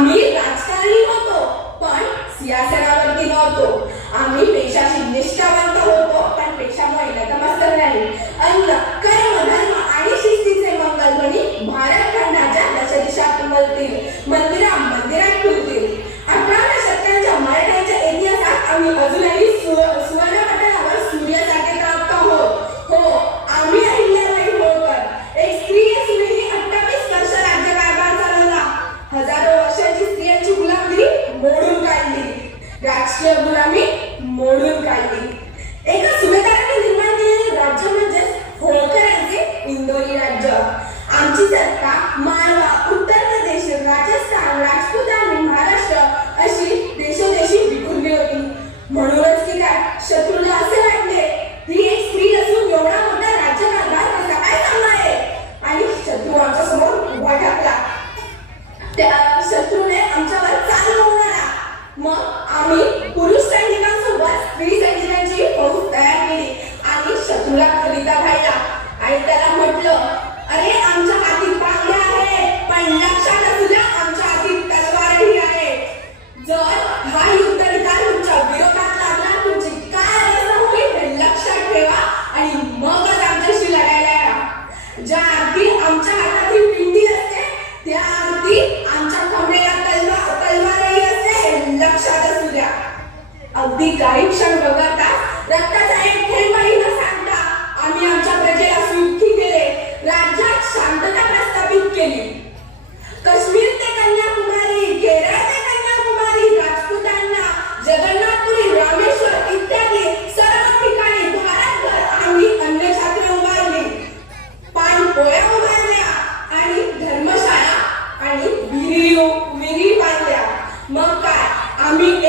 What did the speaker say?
आम्ही राजकारणी होतो पण सियासनावरती नव्हतो. आम्ही पेशाची निष्ठावंत होतो पण पेशामुळे नतमस्त नाही. अन्न कर्म धर्म आणि शिस्तीचे मंगल म्हणी भारत खंडाच्या दशदिशात उमलतील मंदिरा मंदिरात खुलतील अठराव्या शतकांच्या मराठ्यांच्या इतिहासात आम्ही अजून टॅक्सची अबुलामी मोडून काढली एका सुभेदाराने निर्माण केलेले राज्य म्हणजे होळकरांचे इंदोरी राज्य. आमची सत्ता मालवा उत्तर प्रदेश राजस्थान राजपूत आणि महाराष्ट्र अशी देशोदेशी विखुरली होती. म्हणूनच की काय शत्रूला असे वाटले? ही एक स्त्री असून एवढा मोठा राज्यकारभार कसा काय आहे? आणि शत्रू आमच्यासमोर उभा त्या शत्रूने मग आम्ही पुरुष सैनिकांसोबत स्त्री सैनिकांची फौज तयार केली. आणि शत्रूला कविता व्हायला आणि त्याला म्हटलं अरे आमच्या हाती पांगड्या आहे पण लक्षात असू द्या आमच्या हाती तलवारही आहे. जर हा अगदी काही क्षण वगळता रक्ताचा एक थेंबही न सांगता. आम्ही आमच्या प्रजेला सुटकी केले. राज्यात शांतता प्रस्थापित केली. काश्मीर ते कन्याकुमारी केरळ ते कन्याकुमारी राजपुतांना जगन्नाथपुरी रामेश्वर इत्यादी सर्व ठिकाणी भारतभर आम्ही अन्नछात्र उभारले. पान पोळ्या उभारल्या आणि धर्मशाळा आणि विहिरी विरी बांधल्या. मग काय? आम्ही